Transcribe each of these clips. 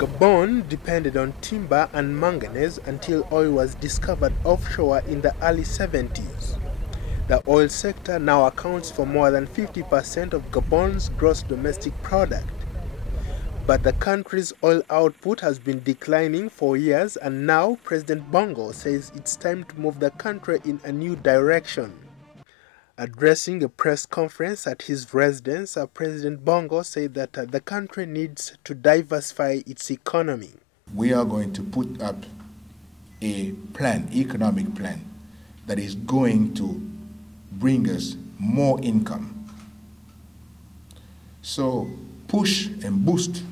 Gabon depended on timber and manganese until oil was discovered offshore in the early 70s. The oil sector now accounts for more than 50% of Gabon's gross domestic product. But the country's oil output has been declining for years, and now President Bongo says it's time to move the country in a new direction. Addressing a press conference at his residence, President Bongo said that the country needs to diversify its economy. We are going to put up a plan, economic plan, that is going to bring us more income. So push and boost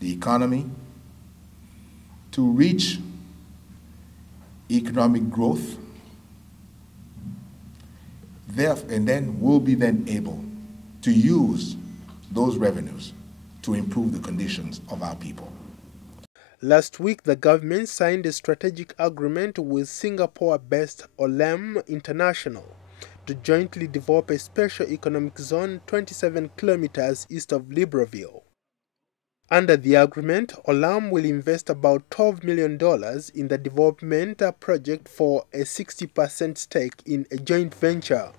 the economy to reach economic growth, and then we'll be then able to use those revenues to improve the conditions of our people. Last week, the government signed a strategic agreement with Singapore-based Olam International to jointly develop a special economic zone 27 kilometers east of Libreville. Under the agreement, Olam will invest about $12 million in the development project for a 60% stake in a joint venture,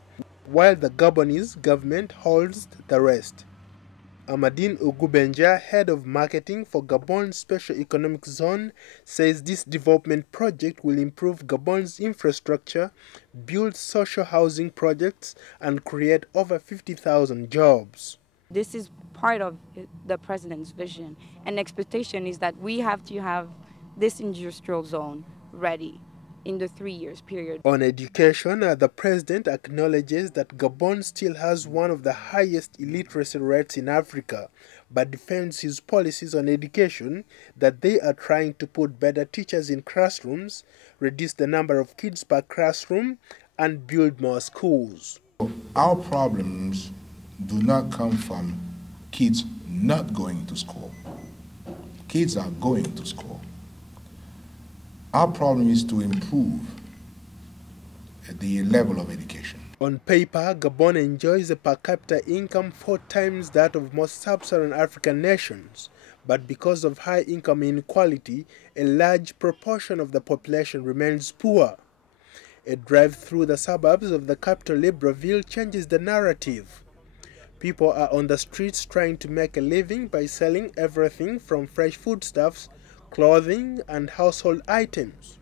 while the Gabonese government holds the rest. Amadine Ugubenja, head of marketing for Gabon's Special Economic Zone, says this development project will improve Gabon's infrastructure, build social housing projects, and create over 50,000 jobs. This is part of the president's vision, and expectation is that we have to have this industrial zone ready in the 3 years period. On education, the president acknowledges that Gabon still has one of the highest illiteracy rates in Africa, but defends his policies on education that they are trying to put better teachers in classrooms, reduce the number of kids per classroom, and build more schools. Our problems do not come from kids not going to school. Kids are going to school. Our problem is to improve the level of education. On paper, Gabon enjoys a per capita income 4 times that of most sub-Saharan African nations, but because of high income inequality, a large proportion of the population remains poor. A drive through the suburbs of the capital Libreville changes the narrative. People are on the streets trying to make a living by selling everything from fresh foodstuffs, clothing, and household items.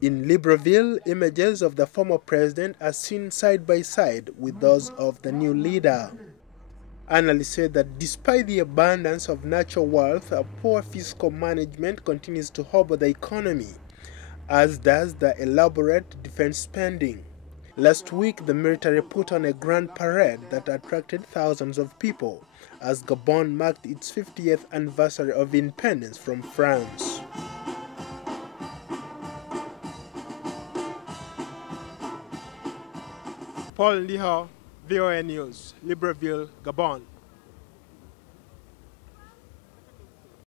In Libreville, images of the former president are seen side by side with those of the new leader. Analysts say that despite the abundance of natural wealth, poor fiscal management continues to hobble the economy, as does the elaborate defense spending. Last week, the military put on a grand parade that attracted thousands of people as Gabon marked its 50th anniversary of independence from France. Paul Liho, VOA News, Libreville, Gabon.